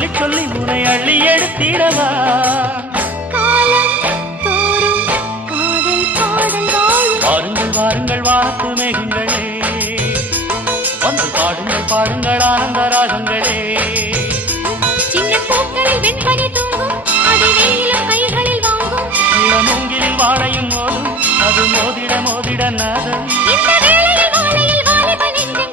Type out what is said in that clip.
சொல்லி சொல்லி உனை அள்ளி எடுத்திடவா வாருங்கள் வாருங்கள் வாத்து மேகங்களே வந்து பாடுங்கள் பாடுங்கள் ஆனந்த ராகங்களே சின்ன பூக்களில் வெண்பனி தூங்கும் அது வெயிலும் கைகளில் வாங்கும் மூங்கிலில் வாழையும் மோதும் அது மோதிட மோதிட நாதம் இந்த வேளையில் வாழையில் வாலிப நெஞ்சங்கள்